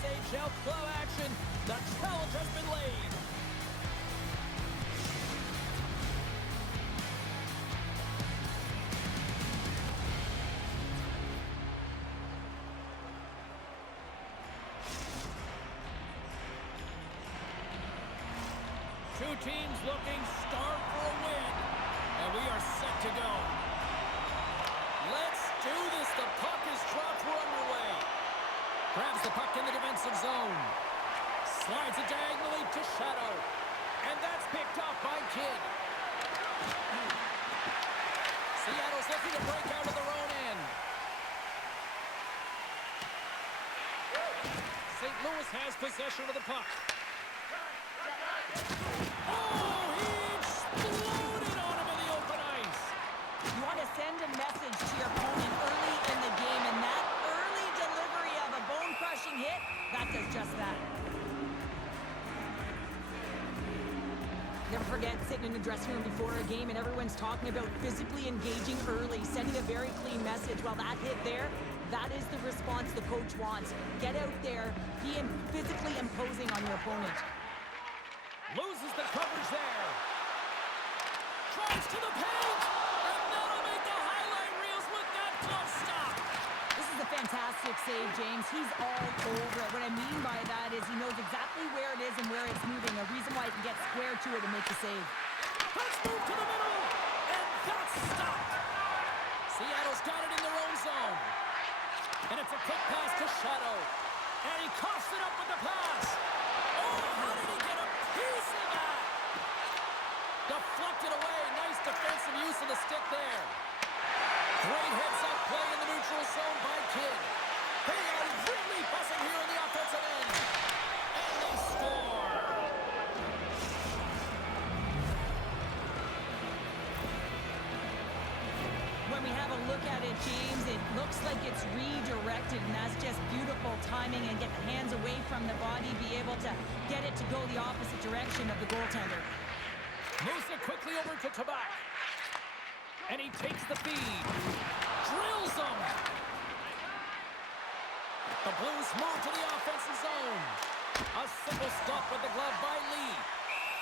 USHL club action. The challenge has been laid. Two teams looking starved for a win, and we are set to go. Let's do this. The puck is dropped. We're underway. Grabs the puck in the defensive zone. Slides it diagonally to Shadow. And that's picked off by Kidd. Seattle's looking to break out of their own end. St. Louis has possession of the puck. Oh, he exploded on him in the open ice. You want to send a message to your opponent early in the game, and that early delivery of a bone-crushing hit, that does just that. Never forget sitting in the dressing room before a game and everyone's talking about physically engaging early, sending a very clean message. Well, that hit there, that is the response the coach wants. Get out there, be physically imposing on your opponent. Loses the coverage there. Drives to the paint, and that'll make the highlight reels with that glove stop. This is a fantastic save, James. He's all over it. What I mean by that is he knows exactly where it is and where it's moving. A reason why he can get square to it and make the save. Let's move to the middle, and that's stopped. Seattle's got it in their own zone. And it's a quick pass to Shadow. And he coughs it up with the pass. Oh, how did he get a piece of that? Deflected away. Nice defensive use of the stick there. Great heads-up play in the neutral zone by Kidd. They are really buzzing here in the offensive end. And they score. When we have a look at it, James, it looks like it's redirected, and that's just beautiful timing and get the hands away from the body, be able to get it to go the opposite direction of the goaltender. Moves it quickly over to Tabak. And he takes the feed. Drills them. The Blues move to the offensive zone. A simple stop with the glove by Lee.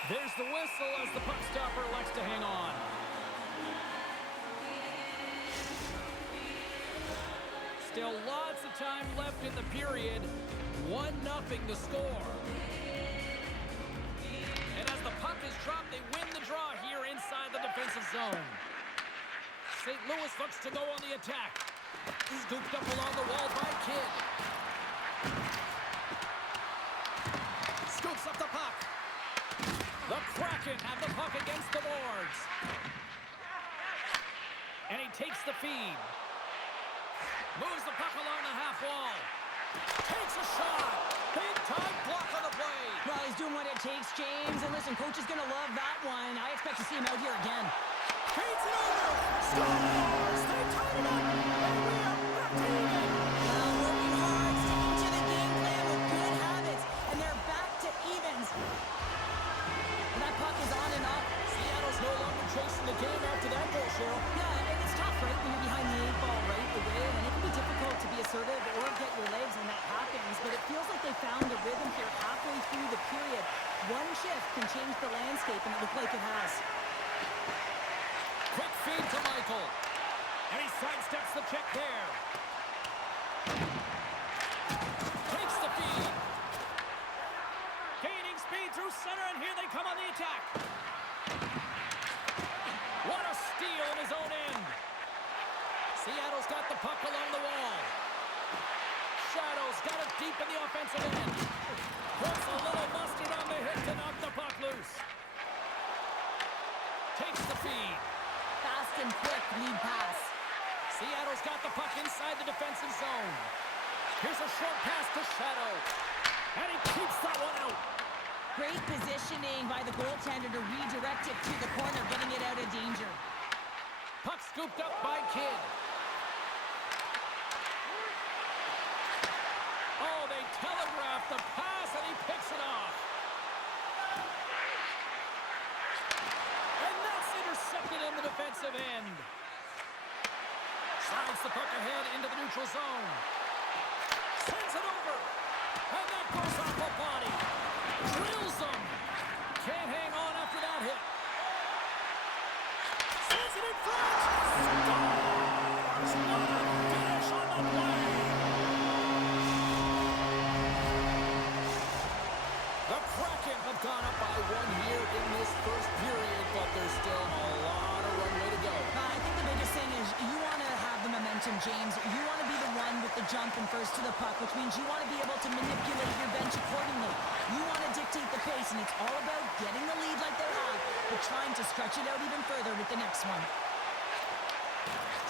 There's the whistle as the puck stopper elects to hang on. Still lots of time left in the period. 1-0 the score. And as the puck is dropped, they win the draw here inside the defensive zone. St. Louis looks to go on the attack. Scooped up along the wall by Kidd. Scoops up the puck. The Kraken have the puck against the boards. And he takes the feed. Moves the puck along the half wall. Takes a shot. Big time block on the play. Well, he's doing what it takes, James. And listen, coach is going to love that one. I expect to see him out here again. Feeds it over. Scores. They tied it up. And we are back to even. Working hard, sticking to the game plan with good habits. And they're back to evens. And that puck is on and off. Seattle's no longer chasing the game after that goal, Cheryl. Yeah, and it's tough, right, when you're behind the 8-ball right away. And it can be difficult to be assertive or get your legs when that happens. But it feels like they found the rhythm here halfway through the period. One shift can change the landscape, and it looks like it has. Quick feed to Michael. And he sidesteps the check there. Takes the feed. Gaining speed through center, and here they come on the attack. What a steal in his own end. Seattle's got the puck along the wall. Shadow's got it deep in the offensive end. Puts a little mustard on the hit to knock the puck loose. Takes the feed. Fast and quick lead pass. Seattle's got the puck inside the defensive zone. Here's a short pass to Shadow. And he keeps that one out. Great positioning by the goaltender to redirect it to the corner, getting it out of danger. Puck scooped up by Kidd. Oh, they telegraph the pass, and he picks it off. And that's intercepted in the defensive end. Slides the puck ahead into the neutral zone. Sends it over. And that goes off the body. Drills him. Can't hang on after that hit. Sends it in front. Scores! What a finish on the play. The Kraken have gone up by 1 here in this first period, but there's still a lot of runway to go. I think the biggest thing is you want to have the momentum, James. You want to be the one with the jump and first to the puck, which means you want to be able to manipulate your bench accordingly. You want to dictate the pace, and it's all about getting the lead like they have, but trying to stretch it out even further with the next one.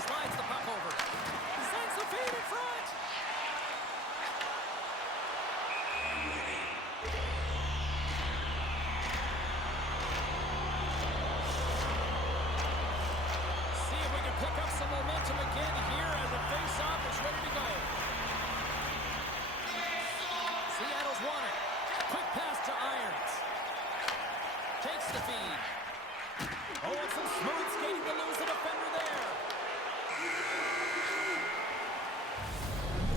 Slides the puck over. Sends the feed in front. See if we can pick up some momentum again here as the face-off is ready to go. Seattle's won it. Quick pass to Irons. Takes the feed. Oh, and some smooth skating to lose the defender there.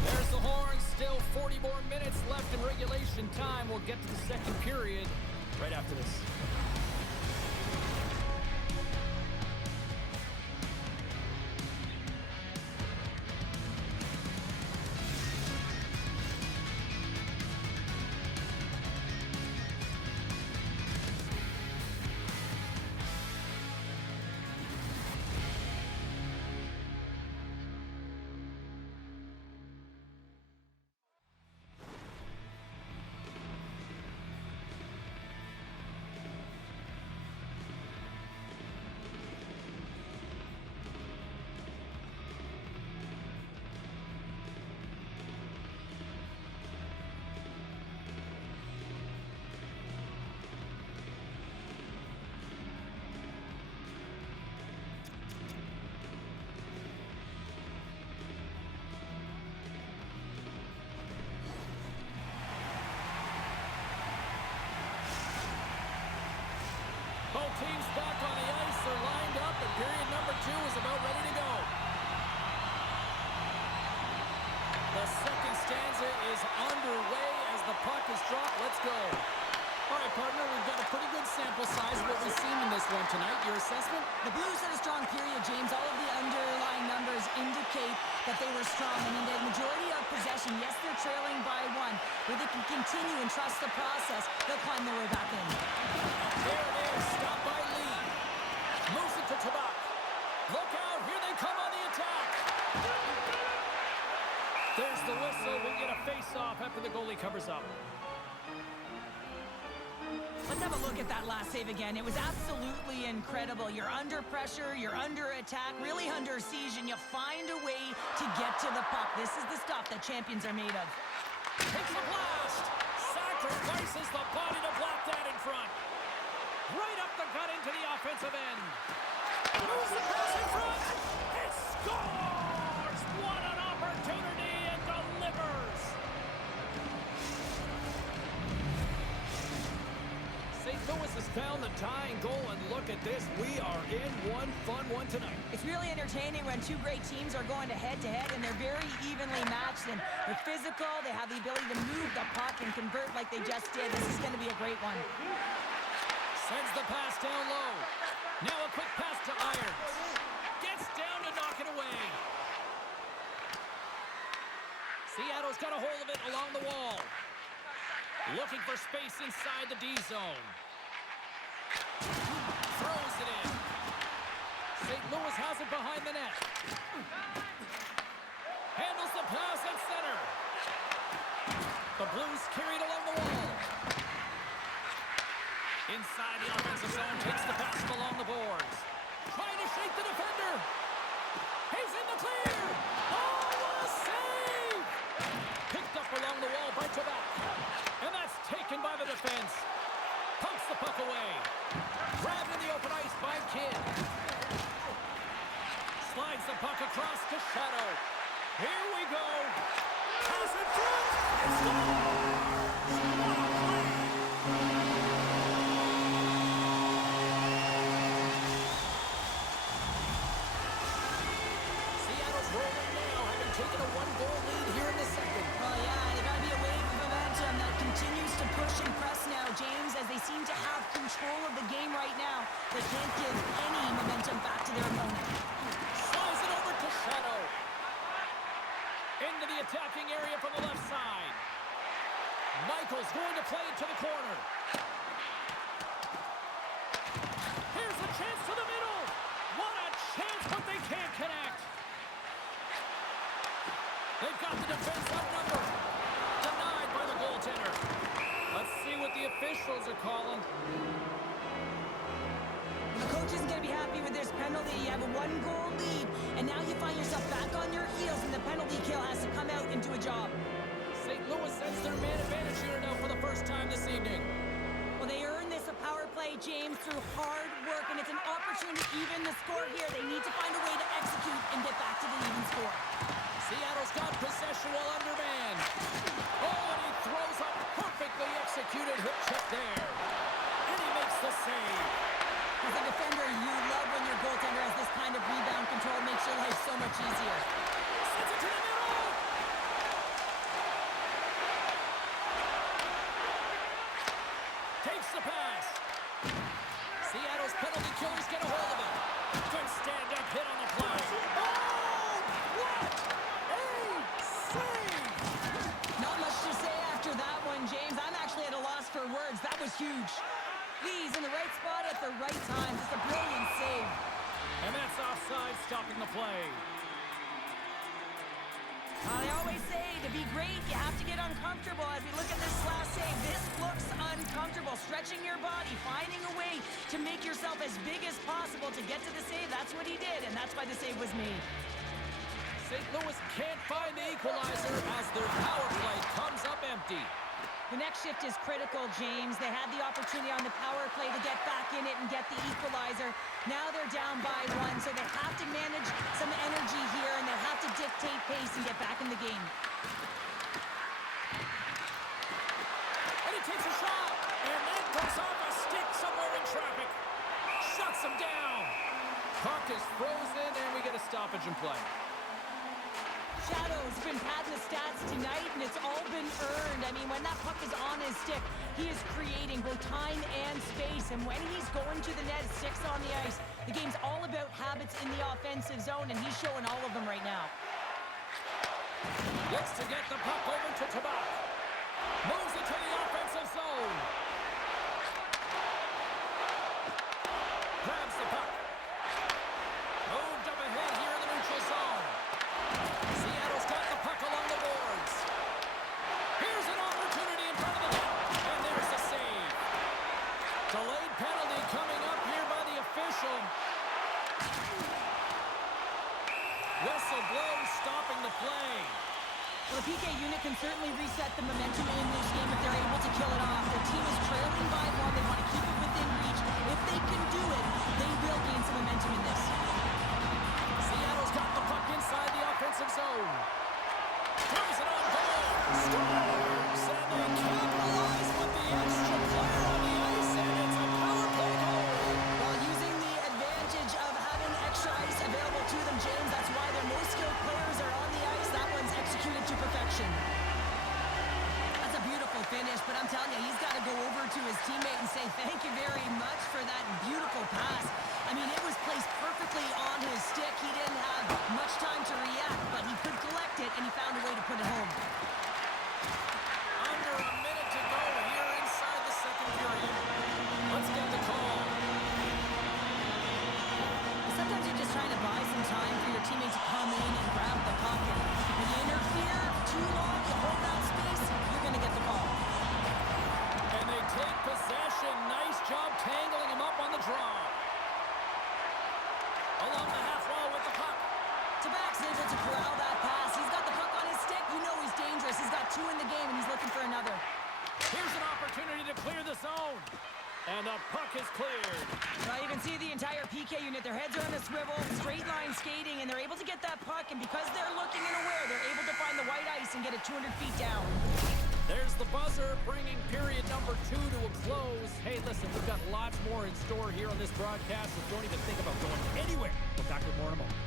There's the horn. Still 40 more minutes left in regulation time. We'll get to the second period right after this. Both teams back on the ice. They're lined up, and period number 2 is about ready to go. The second stanza is underway as the puck is dropped. Let's go. All right, partner, we've got a pretty good sample size of what we've seen in this one tonight. Your assessment? The Blues had a strong period, James. All of the underlying numbers indicate that they were strong. And in the majority of possession, yes, they're trailing by 1. Where they can continue and trust the process, they'll climb their way back in. There it is. Stopped by Lee. Moves it to Tabak. Look out. Here they come on the attack. There's the whistle. We'll get a face-off after the goalie covers up. Let's have a look at that last save again. It was absolutely incredible. You're under pressure, you're under attack, really under siege, and you find a way to get to the puck. This is the stuff that champions are made of. Takes a blast. Sacrifices the body to block that in front. Right up the gut into the offensive end. Moves the pass in front. It scores! What an opportunity, and delivers! St. Louis has found the tying goal, and look at this. We are in one fun one tonight. It's really entertaining when two great teams are going head-to-head, and they're very evenly matched, and they're physical. They have the ability to move the puck and convert like they just did. This is going to be a great one. Sends the pass down low. Now a quick pass to Irons. Gets down to knock it away. Seattle's got a hold of it along the wall. Looking for space inside the D zone. Throws it in. St. Louis has it behind the net. Handles the pass at center. The Blues carried along the wall. Inside the offensive zone, takes the pass along the boards. Trying to shake the defender. He's in the clear. Oh, what a save! Picked up along the wall by Tabak. And that's taken by the defense. Pumps the puck away. Grabbed in the open ice by Kidd. Slides the puck across to Shadow. Here we go. Pass in front. It's scores! What a play! Seattle's rolling now, having taken a 1-goal lead here in the second. Well, yeah, they got to be a wave of momentum. to push and press now, James, as they seem to have control of the game right now. They can't give any momentum back to their opponent. Slides it over to Shadow. Into the attacking area from the left side. Michael's going to play it to the corner. Here's a chance to the middle. What a chance, but they can't connect. They've got the defense outnumbered. Denied by the goaltender. Let's see what the officials are calling. The coach isn't going to be happy with this penalty. You have a one-goal lead, and now you find yourself back on your heels, and the penalty kill has to come out and do a job. St. Louis sends their man advantage unit out for the first time this evening. Well, they earned this a power play, James, through hard work, and it's an opportunity to even the score here. They need to find a way to execute and get back to the even score. Seattle's got possession while undermanned. Oh, and he throws a perfectly executed hook check there. And he makes the save. As a defender, you love when your goaltender has this kind of rebound control. It makes your life so much easier. Sends it to the middle. Takes the pass. Seattle's penalty killers get a hold of it. Good stand-up hit on the play. Oh, what a save! Not much to say after that one, James. I'm actually at a loss for words. That was huge. He's in the right spot at the right time. Just a brilliant save. And that's offside, stopping the play. They always say to be great, you have to get uncomfortable. As we look at this last save, this looks uncomfortable. Stretching your body, finding a way to make yourself as big as possible to get to the save. That's what he did, and that's why the save was made. St. Louis can't find the equalizer as their power play comes up empty. The next shift is critical, James. They had the opportunity on the power play to get back in it and get the equalizer. Now they're down by one, so they have to manage some energy here, and they have to dictate pace and get back in the game. And he takes a shot, and that goes off a stick somewhere in traffic. Shuts him down. Puck is frozen, and we get a stoppage in play. Shadow's been padding the stats tonight, and it's all been earned. I mean, when that puck is on his stick, he is creating both time and space. And when he's going to the net, sticks on the ice, the game's all about habits in the offensive zone, and he's showing all of them right now. Looks to get the puck over to Tabak. Moves it to the offensive zone. Grabs the puck. Moved up ahead here in the neutral zone. Seattle's got the puck along the boards. Here's an opportunity in front of the net. And there's the save. Delayed penalty coming up here by the official. Whistle blows, stopping the play. Well, the PK unit can certainly reset the momentum in this game if they're able to kill it off. Their team is trailing by one. They want to keep it within reach. If they can do it, they will gain some momentum in this. Seattle's got the puck inside the offensive zone. Throws it on goal. Scores! And they capitalize with the extra player on the ice, and it's a power play goal. While using the advantage of having extra ice available to them, James, that's why their most skilled players are on the ice. That one's executed to perfection. That's a beautiful finish, but I'm telling you, he's got to go over to his teammate and say thank you very much for that beautiful pass. I mean, it was placed perfectly on his stick. He didn't have much time to react, but he could collect it, and he found a way to put it home. Under a minute to go here inside the second period. Let's get the call. Sometimes you're just trying to buy some time for your teammate to come in and grab the puck. And when you interfere too long, you hold that space, you're going to get the call. And they take possession. Nice job tangling him up on the draw. Along the half wall with the puck. Tabak's able to corral that pass. He's got the puck on his stick. You know he's dangerous. He's got two in the game, and he's looking for another. Here's an opportunity to clear the zone. And the puck is cleared. You can see the entire PK unit. Their heads are on a swivel, straight line skating, and they're able to get that puck. And because they're looking and aware, they're able to find the white ice and get it 200 feet down. There's the buzzer, bringing period number 2 to a close. Hey, listen, we've got lots more in store here on this broadcast, so don't even think about going anywhere. We'll back with more in a moment.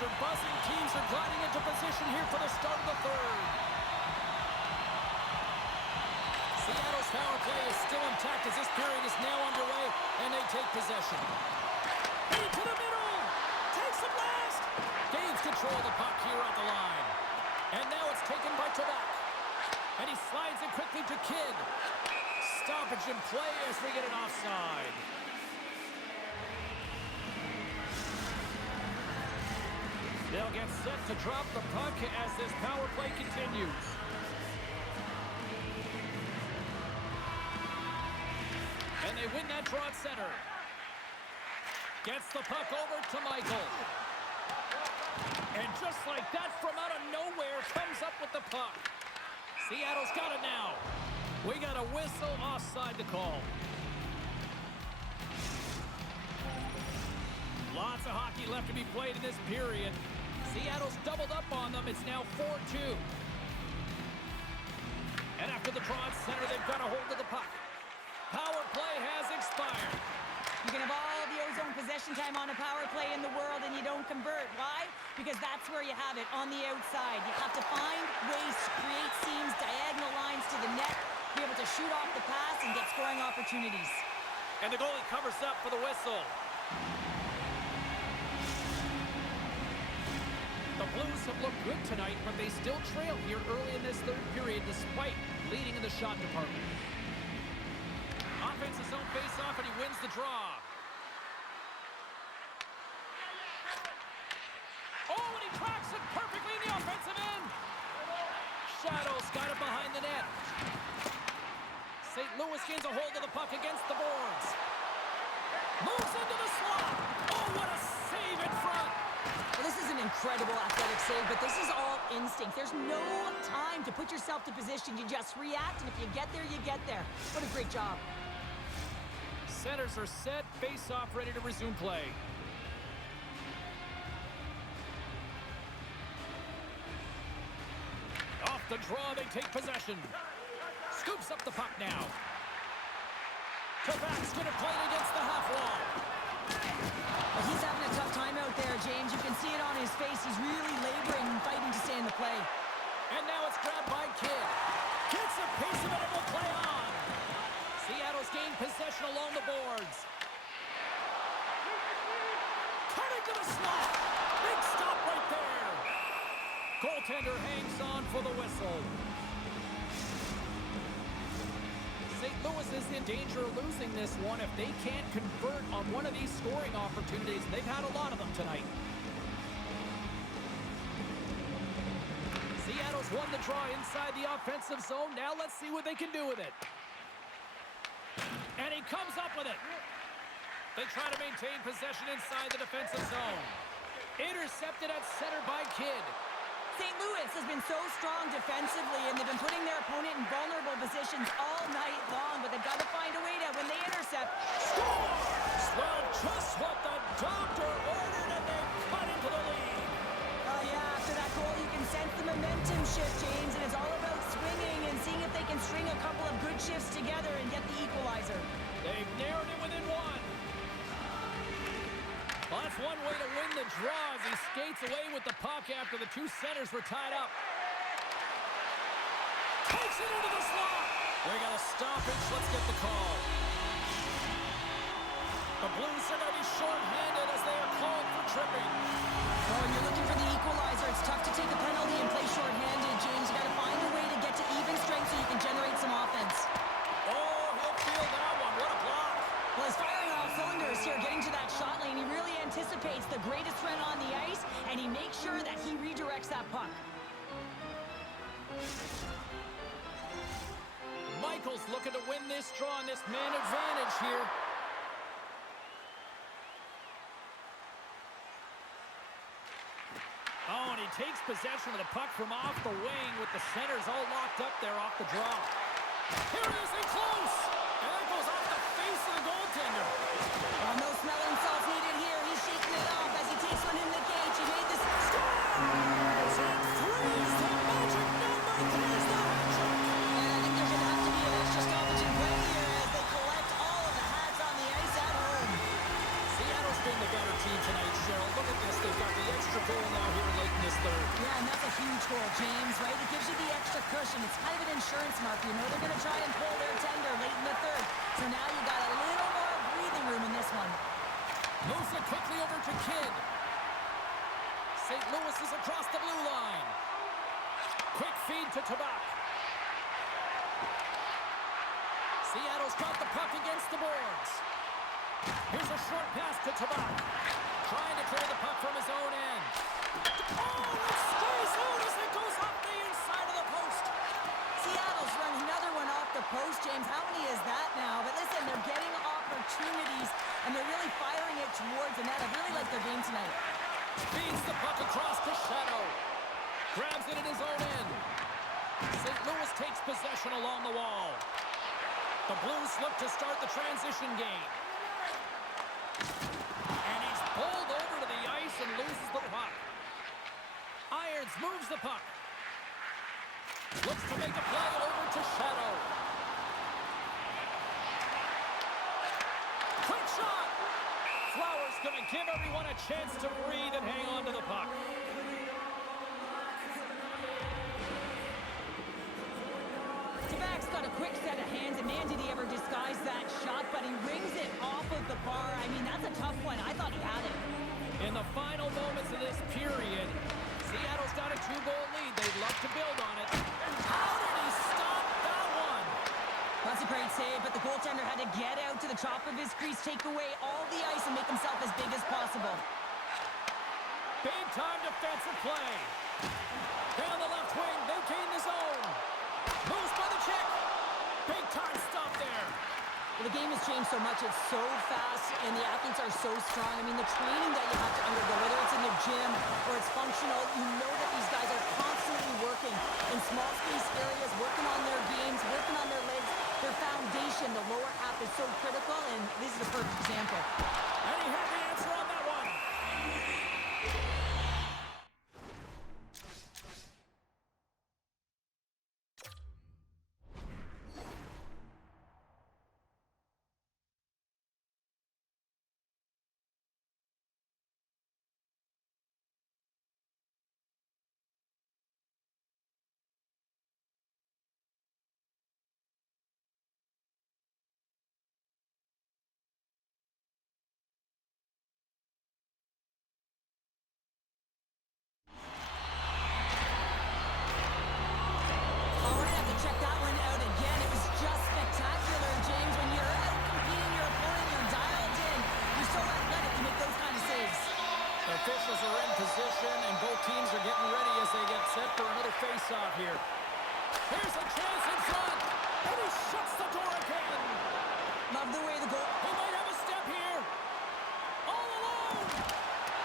Drums are buzzing. Teams are gliding into position here for the start of the third. Seattle's power play is still intact as this period is now underway, and they take possession. Into the middle! Takes a blast! Gains control of the puck here at the line. And now it's taken by Quebec. And he slides it quickly to Kidd. Stoppage in play as we get an offside. They'll get set to drop the puck as this power play continues. And they win that draw at center. Gets the puck over to Michael. And just like that, from out of nowhere, comes up with the puck. Seattle's got it now. We got a whistle offside to call. Lots of hockey left to be played in this period. Seattle's doubled up on them. It's now 4-2. And after the draw at center, they've got a hold of the puck. Power play has expired. You can have all the ozone possession time on a power play in the world and you don't convert. Why? Because that's where you have it, on the outside. You have to find ways to create seams, diagonal lines to the net, be able to shoot off the pass and get scoring opportunities. And the goalie covers up for the whistle. The Blues have looked good tonight, but they still trail here early in this third period despite leading in the shot department. Offensive zone face-off, and he wins the draw. Oh, and he tracks it perfectly in the offensive end. Shadow's got it behind the net. St. Louis gains a hold of the puck against the boards. Moves into the slot. Oh, what a save in front. Well, this is an incredible athletic save, but this is all instinct. There's no time to put yourself to position. You just react, and if you get there, you get there. What a great job. Centers are set, face-off ready to resume play. Off the draw, they take possession. Scoops up the puck now. Quebec's going to play it against the half wall. Well, he's having a tough time out there, James. You can see it on his face. He's really laboring and fighting to stay in the play. And now it's grabbed by Kidd. Gets a piece of it and will play on. Seattle's gained possession along the boards. Cutting to the slot. Big stop right there. Goaltender hangs on for the whistle. St. Louis is in danger of losing this one if they can't convert on one of these scoring opportunities. They've had a lot of them tonight. Seattle's won the draw inside the offensive zone. Now let's see what they can do with it. And he comes up with it. They try to maintain possession inside the defensive zone. Intercepted at center by Kidd. St. Louis has been so strong defensively, and they've been putting their opponent in vulnerable positions all night long, but they've got to find a way to, when they intercept, Scores! Well, just what the doctor ordered, and they cut into the lead. Yeah, after that goal, you can sense the momentum shift, James, and it's all about swinging and seeing if they can string a couple of good shifts together and get the equalizer. They've narrowed it within one. Well, that's one way to win the draw as he skates away with the puck after the two centers were tied up. Takes it into the slot. We got a stoppage. Let's get the call. The Blues are going to be short-handed as they are called for tripping. Oh, when you're looking for the equalizer, it's tough to take a penalty and play short-handed, James. You got to find a way to get to even strength so you can generate some offense. Oh, he'll feel that one. What a block. Well, he's firing off cylinders here, getting to that shot lane. He really anticipates the greatest threat on the ice, and he makes sure that he redirects that puck. Michael's looking to win this draw on this man advantage here. Oh, and he takes possession of the puck from off the wing with the centers all locked up there off the draw. Here he is in close. And that goes off the face of the goaltender. Well, no smelling salts needed here. He's shaking it off as he takes one in the cage. He made this. Scores! And threes the magic number. There's the hat trick. And I think there's going to have to be an extra stoppage in play here as they collect all of the hats on the ice at home. Seattle's been the better team tonight, Cheryl. Look at this. They've got the extra goal in the a huge goal, James, right? It gives you the extra cushion. It's kind of an insurance mark. You know they're going to try and pull their tender late in the third. So now you got a little more breathing room in this one. Moves it quickly over to Kidd. St. Louis is across the blue line. Quick feed to Tabak. Seattle's got the puck against the boards. Here's a short pass to Tabak. Trying to clear the puck from his own end. Oh, it stays out as it goes off the inside of the post. Seattle's run another one off the post, James. How many is that now? But listen, they're getting opportunities, and they're really firing it towards the net. I really like their game tonight. Feeds the puck across to Shadow. Grabs it in his own end. St. Louis takes possession along the wall. The Blues look to start the transition game. And he's pulled over to the ice and loses the puck. Irons moves the puck. Looks to make a play over to Shadow. Quick shot! Flowers going to give everyone a chance to breathe and hang on to the puck. Tabak's got a quick set of hands, and man, did he ever disguise that shot, but he rings it off of the bar. I mean, that's a tough one. I thought he had it. In the final moments of this period, Seattle's got a 2-goal lead. They'd love to build on it. How did he stop that one? That's a great save, but the goaltender had to get out to the top of his crease, take away all the ice, and make himself as big as possible. Big-time defensive play. Down the left wing, they gain the zone. Moves by the check. Big-time stop there. Well, the game has changed so much. It's so fast, and the athletes are so strong. I mean, the training that you have to undergo, whether it's in the gym or it's functional, you know that these guys are constantly working in small space areas, working on their games, working on their legs. Their foundation, the lower half, is so critical, and this is a perfect example. And he had the answer on that one. Officials are in position, and both teams are getting ready as they get set for another face-off here. Here's a chance in front, and he shuts the door again. Love the way the goal... He might have a step here. All alone.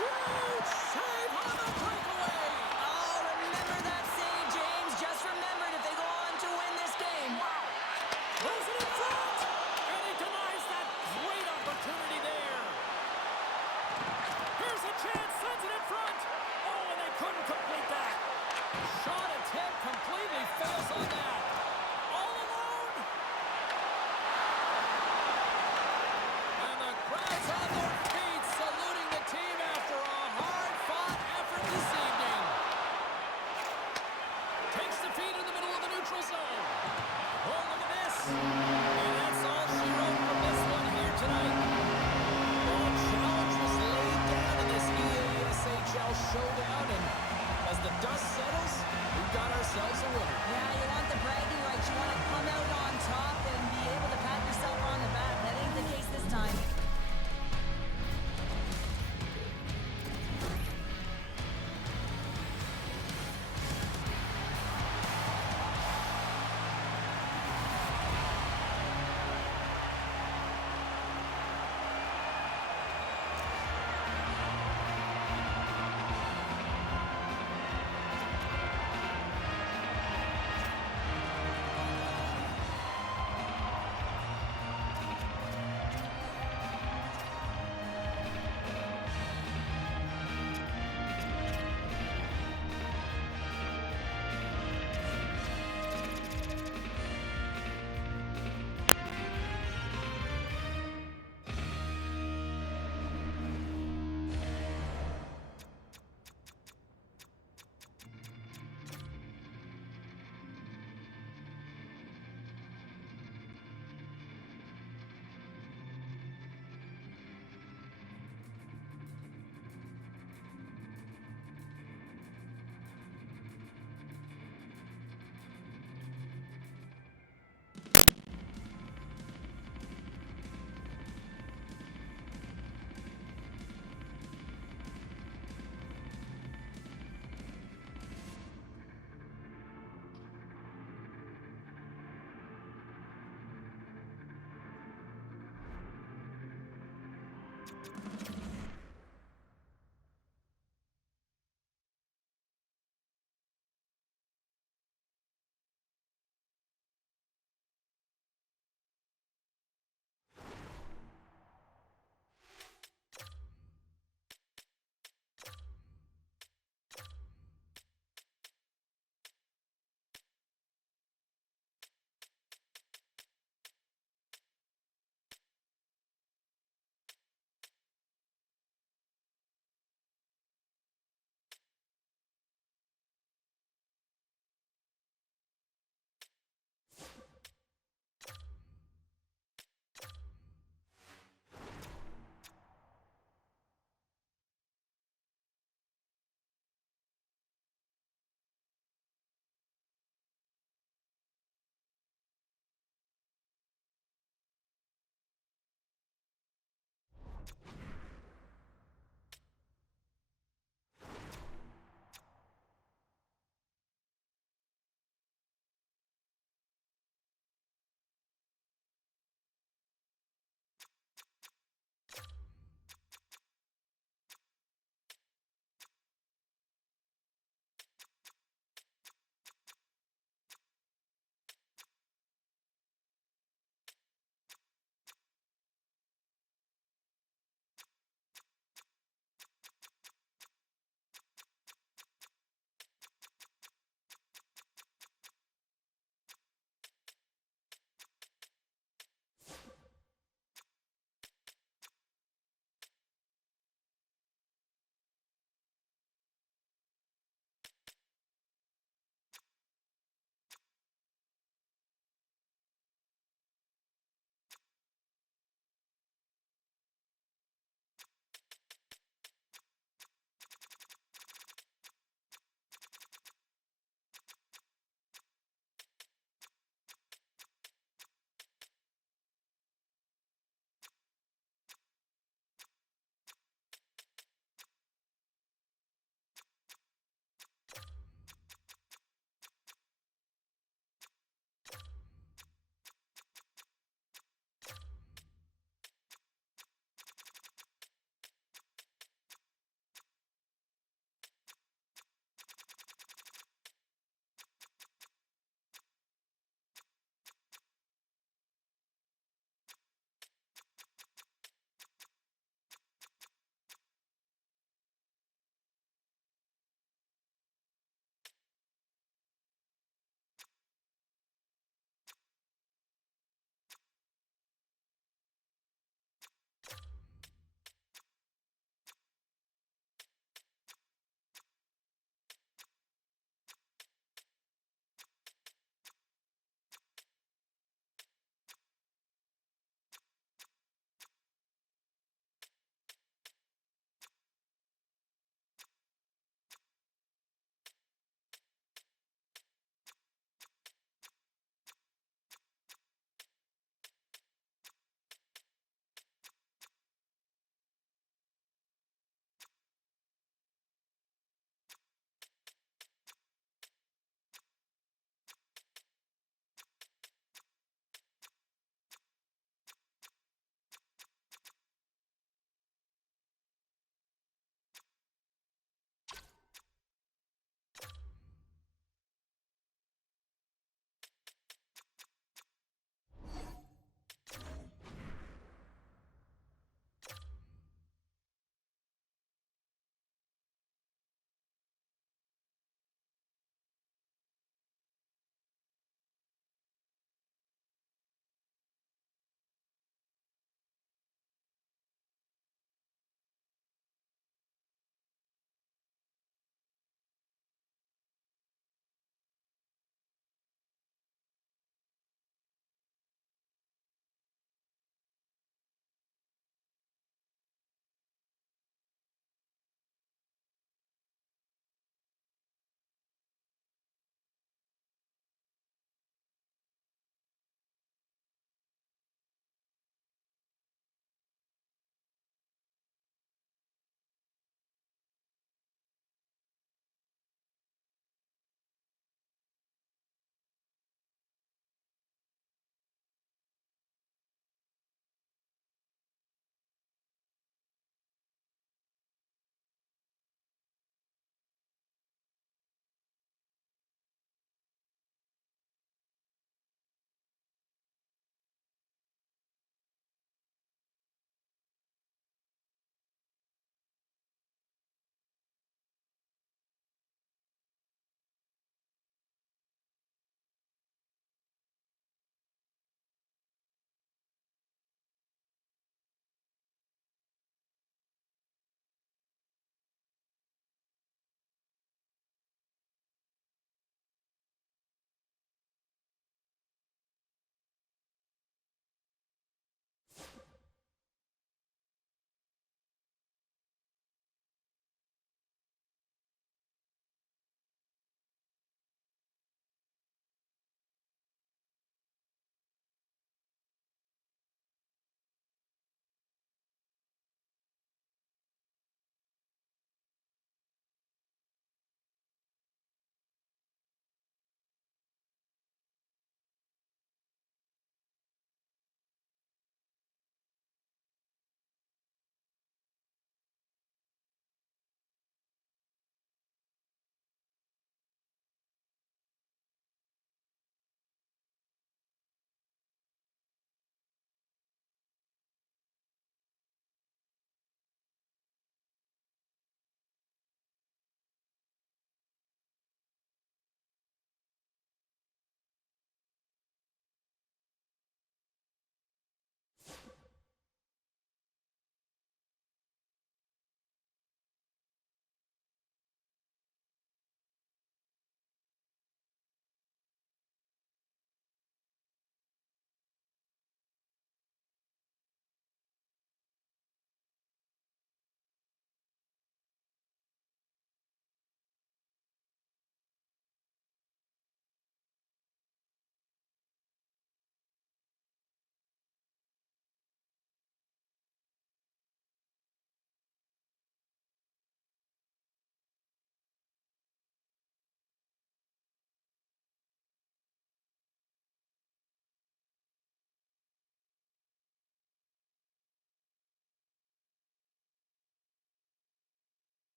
Huge save on the breakaway. Oh, remember that save, James. Just remember it if they go on to win this game. Wow. Throws it in front, and he denies that great opportunity there. Here's a chance, sends it in front. Oh, and they couldn't complete that. Shot attempt completely fails on that. All alone. And the crowd's on their feet, saluting the team after a hard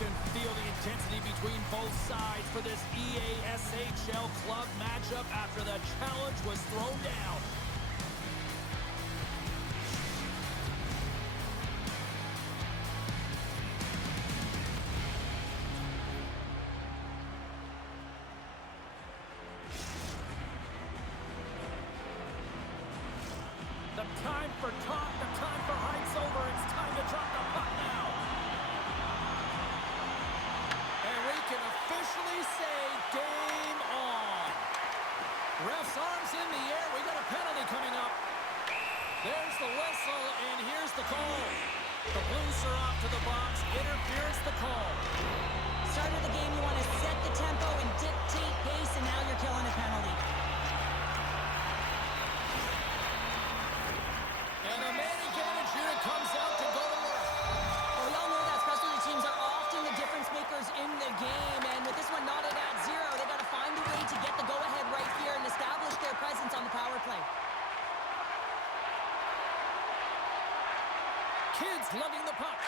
can feel the intensity between both sides for this EASHL club matchup after the challenge was thrown down. The time for talk, the time for hype's over. It's time to drop the puck now. And we can officially say game on. Ref's arms in the air. We got a penalty coming up. There's the whistle, and here's the call. The Blues are off to the box. Interference the call. Start of the game, you want to set the tempo and dictate pace, and now you're killing a penalty. And the man advantage unit comes out to go to work. Well, we all know that specialty teams are often the difference makers in the game, and with this one knotted at 0, they got to find a way to get the go-ahead right here and establish their presence on the power play. Kids lugging the puck.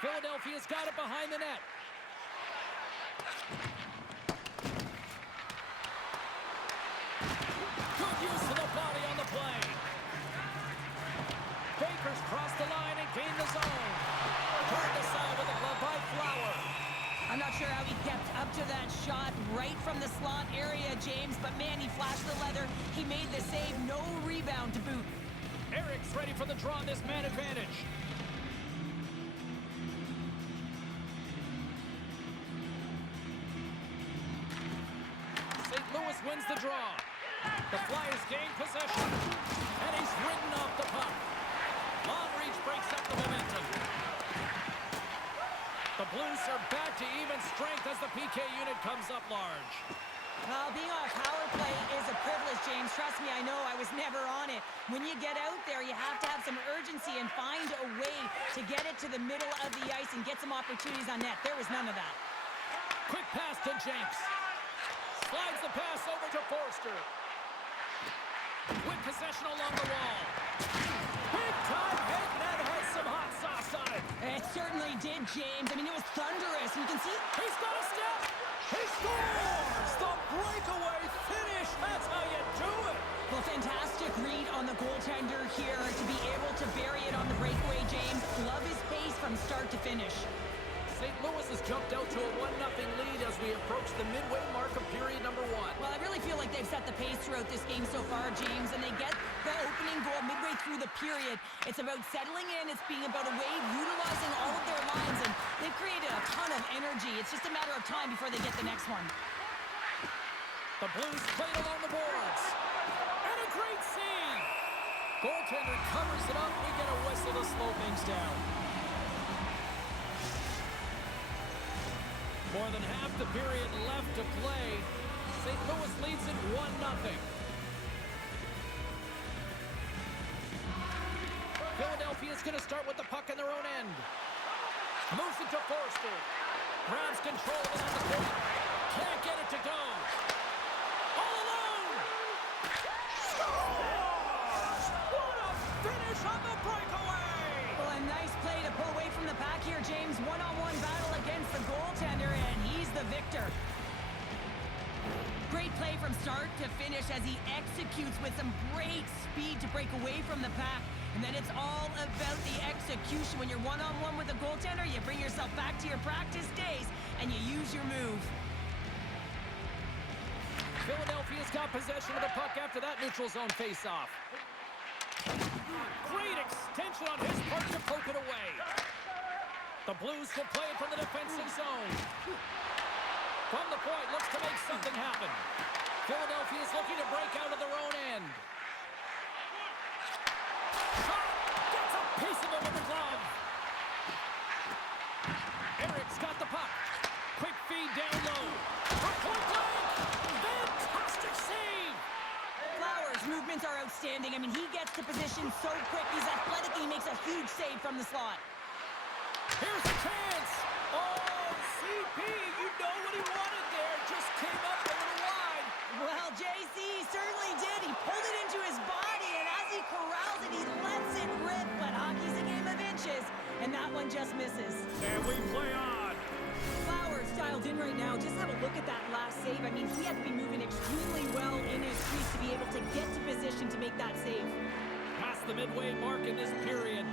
Philadelphia's got it behind the net. Good use of the body on the play. Baker's crossed the line and gained the zone. Turned aside with a glove by Flower. I'm not sure how he kept up to that shot right from the slot area, James, but man, he flashed the leather. He made the save, no rebound to boot. Eric's ready for the draw on this man advantage. St. Louis wins the draw. The Flyers gain possession. And he's ridden off the puck. Long reach breaks up the momentum. The Blues are back to even strength as the PK unit comes up large. Being on a power play is a privilege, James. Trust me, I know. I was never on it. When you get out there, you have to have some urgency and find a way to get it to the middle of the ice and get some opportunities on net. There was none of that. Quick pass to Jenks. Slides the pass over to Forster. With possession along the wall. Big time hit, and that has some hot sauce on it. It certainly did, James. I mean, it was thunderous. You can see... He's got a step. He scores! The breakaway finish. That's how you do it. Well, fantastic read on the goaltender here to be able to bury it on the breakaway, James. Love his pace from start to finish. St. Louis has jumped out to a 1-0 lead as we approach the midway mark of period number 1. Well, I really feel like they've set the pace throughout this game so far, James, and they get the opening goal midway through the period. It's about settling in. It's being about a wave, utilizing all of their lines, and they've created a ton of energy. It's just a matter of time before they get the next one. The Blues played along the boards. And a great save. Goaltender covers it up. We get a whistle to slow things down. More than half the period left to play. St. Louis leads it 1-0. Philadelphia's going to start with the puck in their own end. Moves it to Forster. Grabs control of it on the point. Can't get it to go. All alone. Scores! What a finish on the breakaway! Well, a nice play to pull away from the pack here, James. One-on-one battle against the goaltender, and he's the victor. Great play from start to finish as he executes with some great speed to break away from the pack. And then it's all about the execution. When you're one-on-one with a goaltender, you bring yourself back to your practice days, and you use your move. Philadelphia's got possession of the puck after that neutral zone face-off. Great extension on his part to poke it away. The Blues will play it from the defensive zone. From the point, looks to make something happen. Philadelphia's looking to break out of their own end. Shot! Gets a piece of it with the glove. Eric's got the puck. Quick feed down low. A point blank! Fantastic save! Flowers' movements are outstanding. I mean, he gets to position so quick. He's athletic, and he makes a huge save from the slot. Here's a chance! Oh, CP, you know what he wanted there. Just came up a little wide. Well, JC certainly did. He pulled it into his body, and as he corrals it, And we play on. Flowers dialed in right now. Just have a look at that last save. I mean, he had to be moving extremely well in his crease to be able to get to position to make that save. Past the midway mark in this period,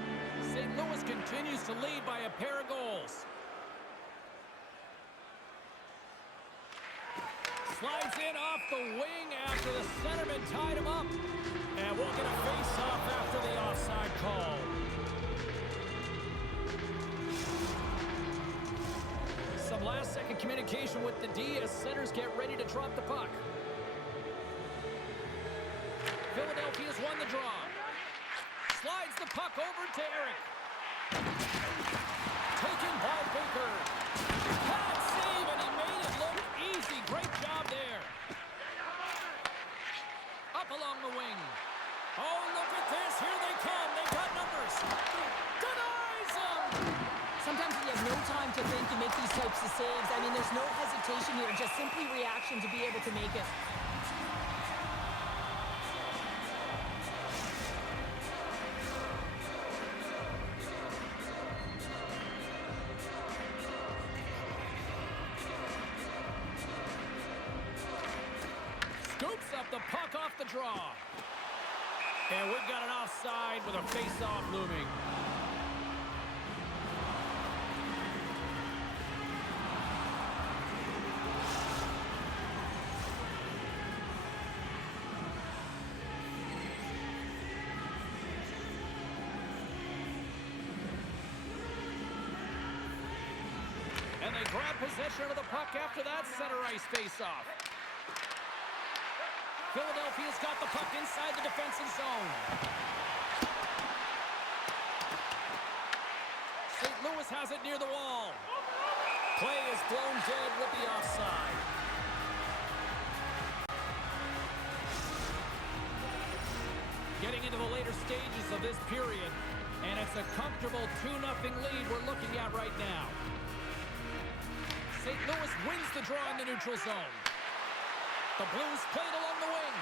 St. Louis continues to lead by a pair of goals. Slides in off the wing after the centerman tied him up. And we'll get a face-off after the offside call. Some last-second communication with the D as centers get ready to drop the puck. Philadelphia's won the draw. Slides the puck over to Eric. Taken by Baker. Bad save, and he made it look easy. Great job there. Up along the wing. Oh, look at this. Here they come. They got numbers. Denies them. Sometimes you have no time to think and make these types of saves. I mean, there's no hesitation here. Just simply reaction to be able to make it. Scoops up the puck off the draw. And we've got an offside with a face-off looming. And they grab possession of the puck after that center ice face-off. Philadelphia's got the puck inside the defensive zone. St. Louis has it near the wall. Play is blown dead with the offside. Getting into the later stages of this period, and it's a comfortable 2-0 lead we're looking at right now. St. Louis wins the draw in the neutral zone. The Blues played along the wing.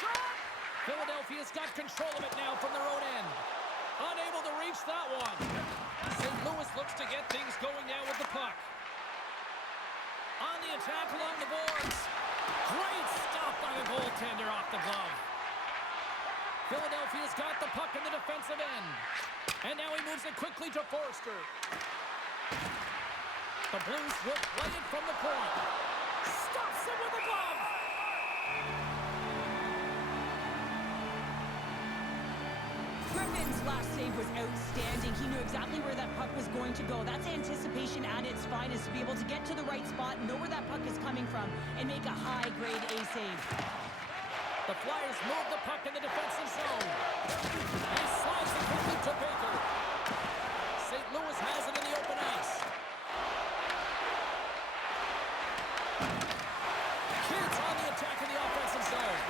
Shot! Philadelphia's got control of it now from their own end. Unable to reach that one. St. Louis looks to get things going now with the puck. On the attack along the boards. Great stop by the goaltender off the glove. Philadelphia's got the puck in the defensive end. And now he moves it quickly to Forster. The Blues will play it from the point. Stops him with a glove. Griffin's last save was outstanding. He knew exactly where that puck was going to go. That's anticipation at its finest, to be able to get to the right spot, know where that puck is coming from, and make a high-grade A save. The Flyers move the puck in the defensive zone. He slides it quickly to Baker. St. Louis has it in the open ice. Kids on the attack in the offensive zone.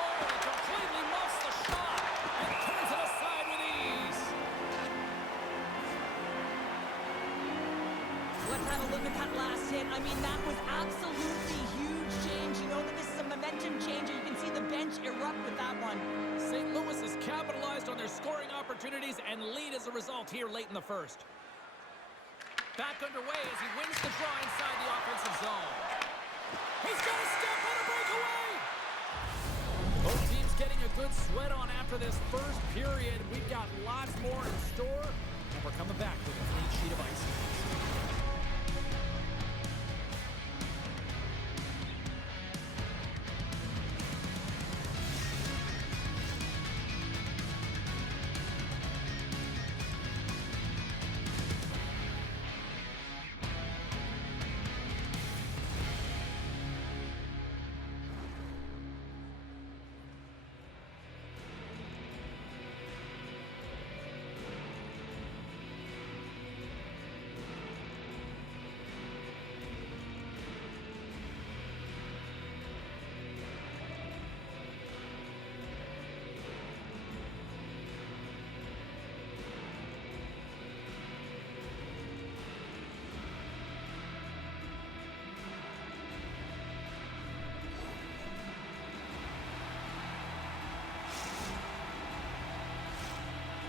Oh, he completely muffs the shot and turns it aside with ease. Let's have a look at that last hit. I mean, that was absolutely huge change. You know that this is a momentum changer. You can see the bench erupt with that one. St. Louis has capitalized on their scoring opportunities and lead as a result here late in the first. Back underway as he wins the draw inside the offensive zone. He's got a step on a breakaway! Both teams getting a good sweat on after this first period. We've got lots more in store, and we're coming back with a clean sheet of ice.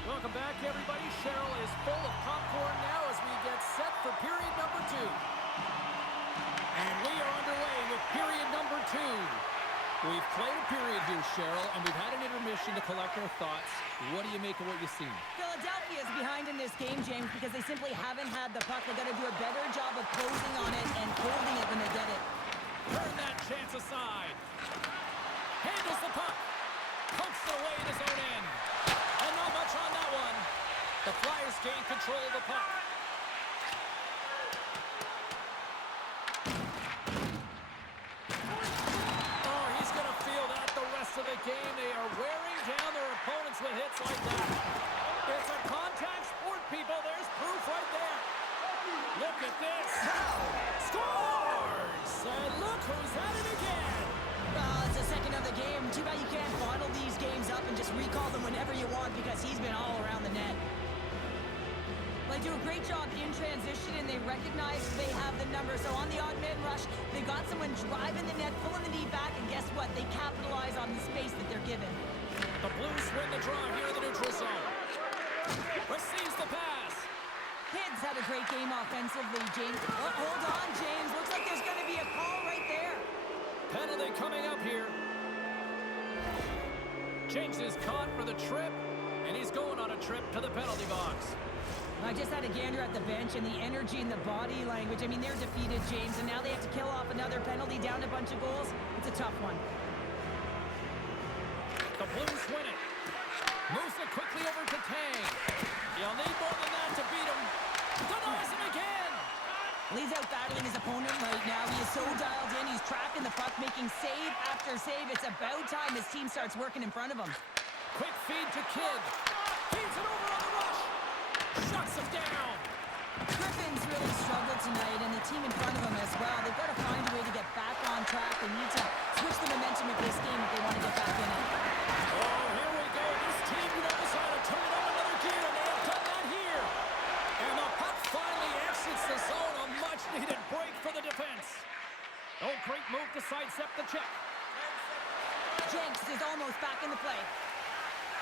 Welcome back, everybody. Cheryl is full of popcorn now as we gets set for period number 2. And we are underway with period number 2. We've played a period here, Cheryl, and we've had an intermission to collect our thoughts. What do you make of what you've seen? Philadelphia is behind in this game, James, because they simply haven't had the puck. They've got to do a better job of closing on it and holding it when they get it. Turn that chance aside. Handles the puck. Pumps it away in his own end. And not much on that one. The Flyers gain control of the puck. Oh, he's going to feel that the rest of the game. They are wearing down their opponents with hits like that. It's a contact sport, people. There's proof right there. Look at this. Scores! And look who's at it again. It's the second of the game. Too bad you can't bottle these games up and just recall them whenever you want because he's been all around the net. They do a great job in transition, and they recognize they have the number. So on the odd man rush, they got someone driving the net, pulling the knee back, and guess what? They capitalize on the space that they're given. The Blues win the draw here in the neutral zone. Receives the pass. Kids had a great game offensively, James. Oh, hold on, James. Looks like there's going to be a call right there. Penalty coming up here. James is caught for the trip, and he's going on a trip to the penalty box. I just had a gander at the bench, and the energy and the body language. I mean, they're defeated, James, and now they have to kill off another penalty, down a bunch of goals. It's a tough one. The Blues win it. Moves it quickly over to Tang. He'll need more than that to beat him. Denies him again. He's out battling his opponent right now. He is so dialed in. He's tracking the puck, making save after save. It's about time his team starts working in front of him. Quick feed to Kidd. Feeds it over on the rush. Shuts him down. Griffin's really struggled tonight, and the team in front of him as well. They've got to find a way to get back on track. They need to switch the momentum of this game if they want to get back in it. Oh, here we go. This team knows how to turn it up another gear, and they have done that here. And the puck finally exits the zone. A much-needed break for the defense. Oh, great move to sidestep the check. Jenks is almost back in the play.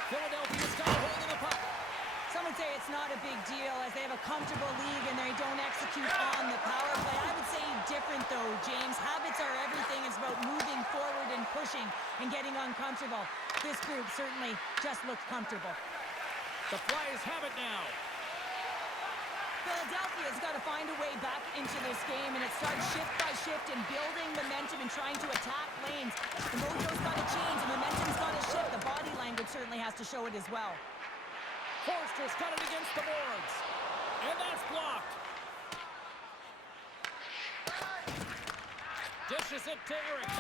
Philadelphia's got a hold of the puck. Some would say it's not a big deal as they have a comfortable league and they don't execute on the power play. I would say different though, James. Habits are everything. It's about moving forward and pushing and getting uncomfortable. This group certainly just looks comfortable. The Flyers have it now. Philadelphia's got to find a way back into this game, and it starts shift by shift and building momentum and trying to attack lanes. The mojo's got to change, the momentum's got to shift. The body language certainly has to show it as well. Forster's got it against the boards. And that's blocked. Dishes it to Eric.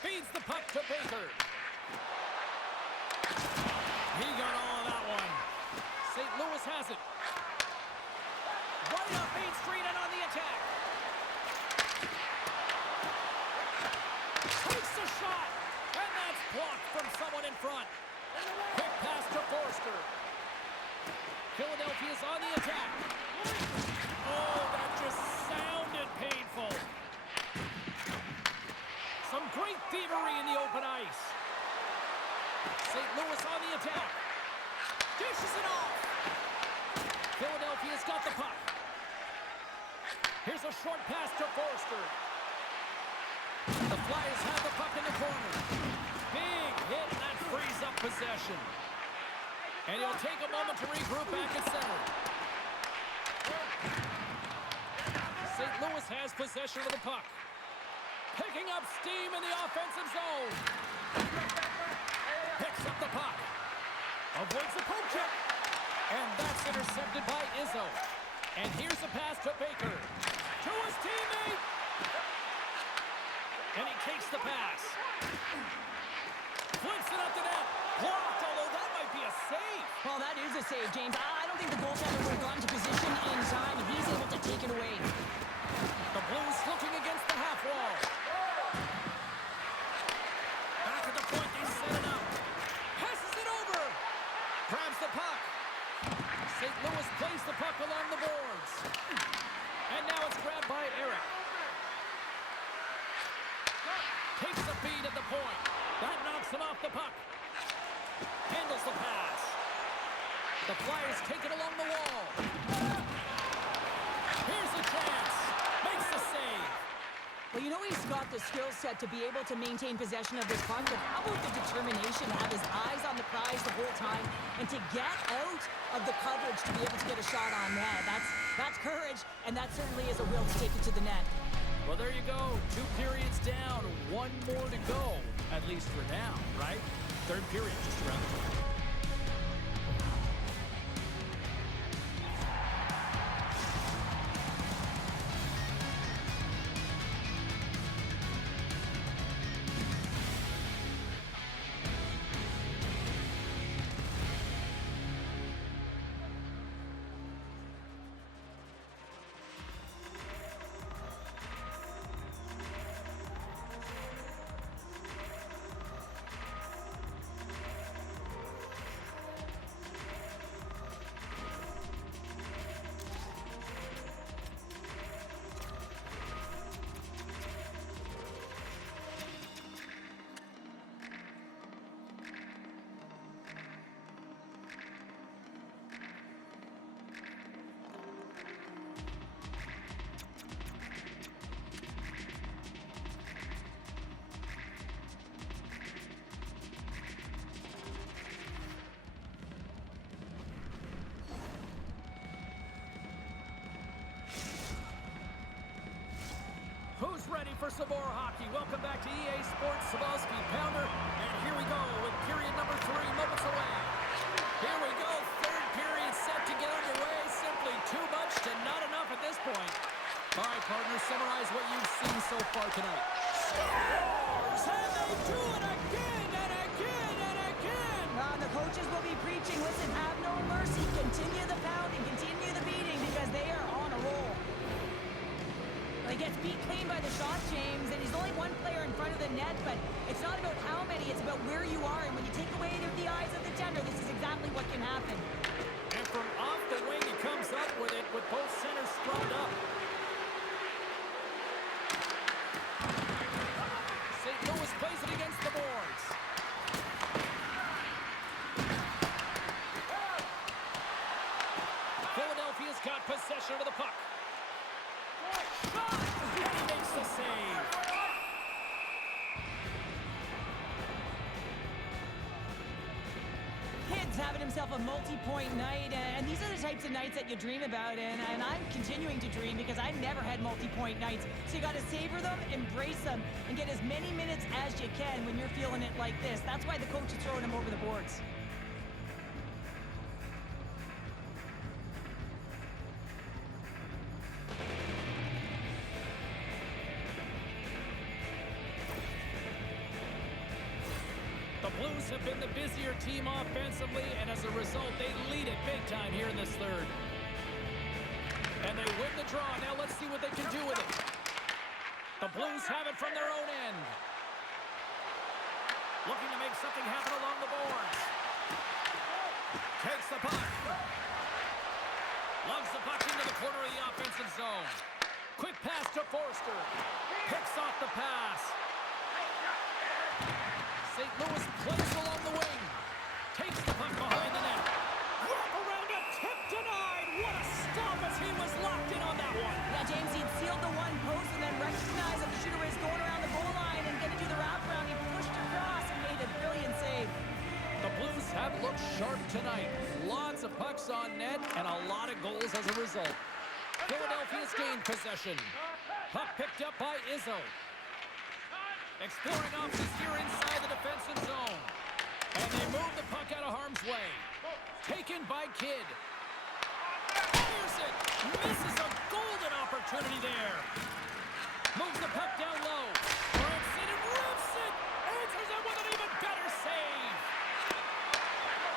Feeds the puck to Baker. He got all of that one. St. Louis has it. Right up Main Street and on the attack. Takes the shot. And that's blocked from someone in front. Quick pass to Forster. Philadelphia's on the attack. Oh, that just sounded painful. Some great thievery in the open ice. St. Louis on the attack. Dishes it off. Philadelphia's got the puck. Here's a short pass to Forster. The Flyers have the puck in the corner. Big hit, and that frees up possession. And he'll take a moment to regroup back at center. St. Louis has possession of the puck. Picking up steam in the offensive zone. Picks up the puck. Avoids the poke check. And that's intercepted by Izzo. And here's a pass to Baker. To his teammate. And he takes the pass. Flips it up to net. Blocked, although that might be a save. Well, that is a save, James. I don't think the goaltender would have gotten to position in time, and he's able to take it away. The Blues looking against the half wall. Back at the point, they set it up. Passes it over. Grabs the puck. St. Louis plays the puck along the boards. And now it's grabbed by Eric. Takes the feed at the point. That knocks him off the puck. Handles the pass. The Flyers take it along the wall. chance. Makes the save. Well, you know he's got the skill set to be able to maintain possession of this puck, but how about the determination to have his eyes on the prize the whole time and to get out of the coverage to be able to get a shot on net? That's courage, and that certainly is a will to take it to the net. Well, there you go. 2 periods down, 1 more to go, at least for now, right? Third period just around the corner. Who's ready for some more hockey? Welcome back to EA Sports Sabalski Pounder. And here we go with period number 3 moments away. Here we go, third period set to get underway. Simply too much to not enough at this point. All right, partners, summarize what you've seen so far tonight. Scores! And they do it again and again and again! The coaches will be preaching, listen, have no mercy. Continue the pounding, continue the beating, because they are on a roll. He gets beat clean by the shot, James, and he's only one player in front of the net, but it's not about how many, it's about where you are, and when you take away the eyes of the tender, this is exactly what can happen. And from off the wing, he comes up with it with both centers strummed up. St. Louis plays it against the boards. Philadelphia's got possession of the puck. Shot! And he makes the save. Kid's having himself a multi-point night, and these are the types of nights that you dream about, and I'm continuing to dream because I've never had multi-point nights. So you got to savor them, embrace them, and get as many minutes as you can when you're feeling it like this. That's why the coach is throwing them over the boards. The Blues have been the busier team offensively, and as a result, they lead it big time here in this third. And they win the draw. Now let's see what they can do with it. The Blues have it from their own end. Looking to make something happen along the boards. Takes the puck. Lugs the puck into the corner of the offensive zone. Quick pass to Forster. Picks off the pass. St. Louis plays along the wing. Takes the puck behind the net. Wrap around a tip denied. What a stop as he was locked in on that one. Yeah, James, he'd sealed the one post and then recognized that the shooter was going around the goal line and going to do the wraparound. He pushed across and made a brilliant save. The Blues have looked sharp tonight. Lots of pucks on net and a lot of goals as a result. Philadelphia's gained possession. Puck picked up by Izzo. Exploring options here inside the defensive zone. And they move the puck out of harm's way. Taken by Kidd. Fires it. Misses a golden opportunity there. Moves the puck down low. Branson and rips it. Answers it with an even better save.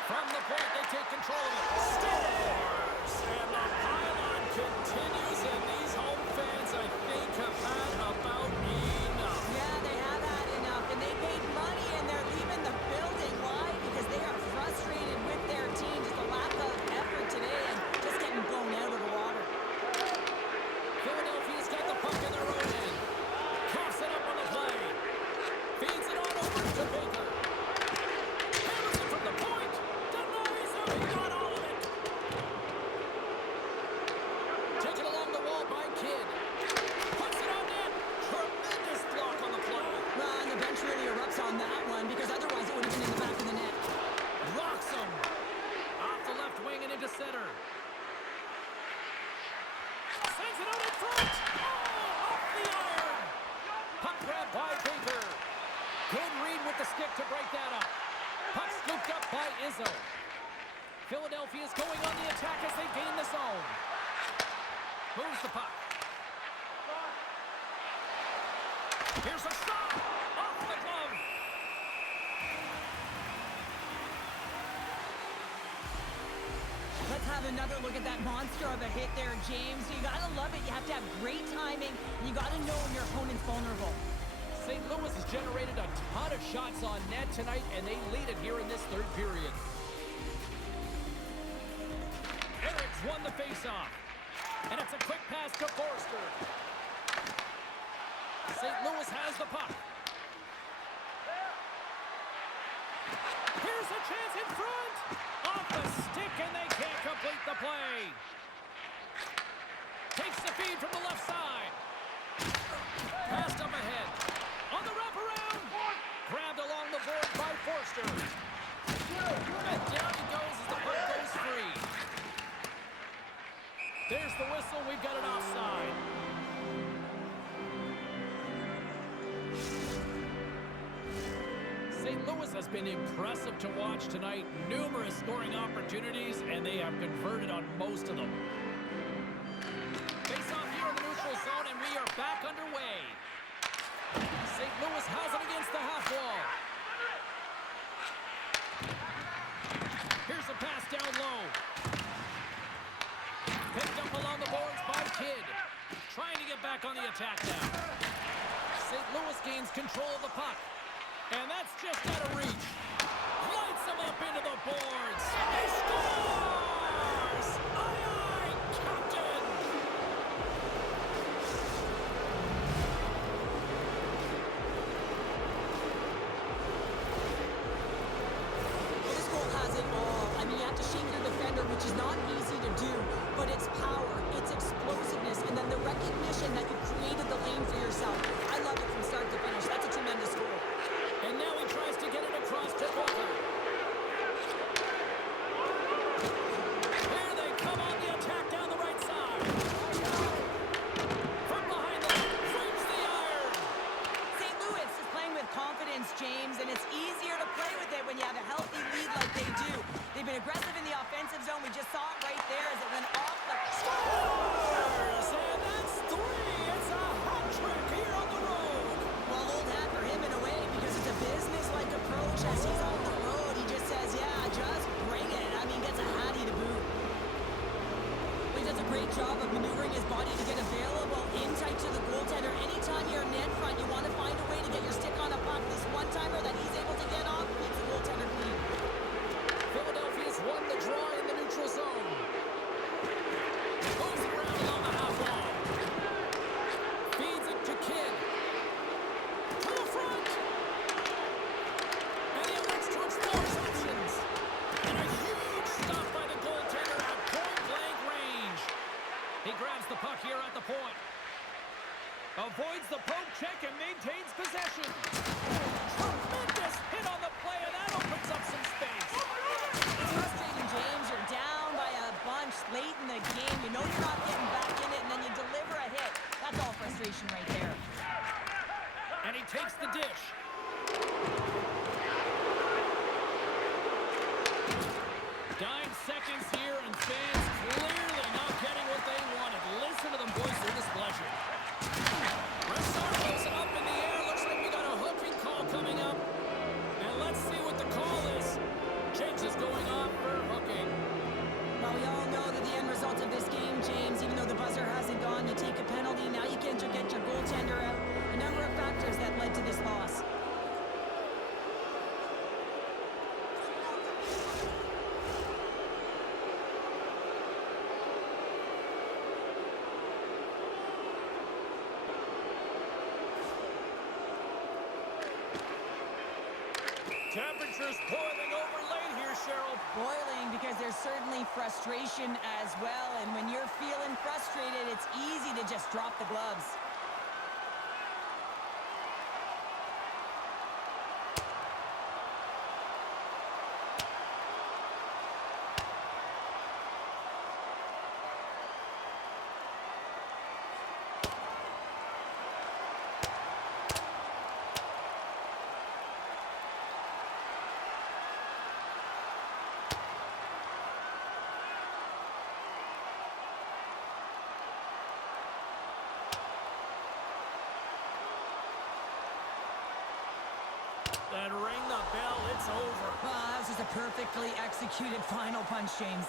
From the point, they take control of it. Scores! And the pylon continues, and these home fans, I think, have had about enough. Yeah, they have had enough, and they paid money, and they're leaving the building. Why? Because they are frustrated with their team. Just a lack of effort today and just getting blown out of the water. Philadelphia's got the puck in their own end. Coughs it up on the play. with the stick to break that up. Puck scooped up by Izzo. Philadelphia is going on the attack as they gain the zone. Moves the puck. Here's a shot! Off the glove! Let's have another look at that monster of a hit there, James. You gotta love it. You have to have great timing. You gotta know when your opponent's vulnerable. St. Louis has generated a ton of shots on net tonight, and they lead it here in this third period. Eric's won the faceoff. And it's a quick pass to Forster. St. Louis has the puck. Here's a chance in front. Off the stick, and they can't complete the play. Takes the feed from the left side. Passed up ahead. On the wraparound. Grabbed along the board by Forster. And down he goes as the puck goes free. There's the whistle. We've got an offside. St. Louis has been impressive to watch tonight. Numerous scoring opportunities, and they have converted on most of them. Face off here in the neutral zone, and we are back underway. St. Louis has it against the half wall. Here's a pass down low. Picked up along the boards by Kidd. Trying to get back on the attack now. St. Louis gains control of the puck. And that's just out of reach. Lights him up into the boards. He scores! Aye, aye, Captain! Well, this goal has it all. I mean, you have to shake your defender, which is not easy to do, but it's power, it's explosiveness, and then the recognition that you created the lane for yourself. I love it from start to finish. That's a tremendous goal. And now he tries to get it across to Walker. Here they come on the attack down the right side. From behind the net, frames the iron. St. Louis is playing with confidence, James, and it's easier to play with it when you have a healthy lead like they do. They've been aggressive in the offensive zone. We just saw it right there as it went off the... Scores! And that's three. It's a hat trick here on the road. Well, old hat for him in a way because it's a business-like approach. As he's on the road, he just says, yeah, just bring it. I mean, gets a hattie to boot. He does a great job of maneuvering his body to get available in tight to the goaltender. Anytime you're net front, you want to find a way to get your stick on a puck. This one-timer that he's able to get off keeps the goaltender clean. Philadelphia's won the draw in the neutral zone. Moves it around along the half wall. Feeds it to Kidd. To the front. And he looks to explore his options. And a huge stop by the goaltender at point-blank range. He grabs the puck here at the point. Avoids the poke check and maintains possession. Tremendous hit on the play, and that opens up some space. It's frustrating, James. You're down by a bunch late in the game. You know you're not getting back in it, and then you deliver a hit. That's all frustration right there. And he takes the dish. 9 seconds here, and fans clearly not getting what they wanted. Listen to them voice their displeasure. Ressar goes up in the air. Looks like we got a hooking call coming up. And let's see what the call is. James is going on for hooking. Well, we all know that the end result of this game, James, even though the buzzer hasn't gone, you take a penalty. Now you can't get your goaltender out. A number of factors that led to this loss. Temperature's boiling over late here, Cheryl. Boiling because there's certainly frustration as well. And when you're feeling frustrated, it's easy to just drop the gloves. And ring the bell, it's over. Well, that was just a perfectly executed final punch, James.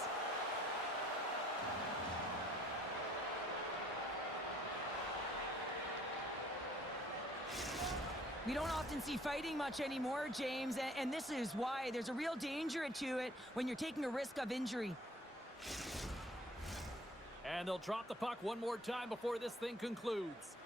We don't often see fighting much anymore, James, and this is why. There's a real danger to it when you're taking a risk of injury. And they'll drop the puck one more time before this thing concludes.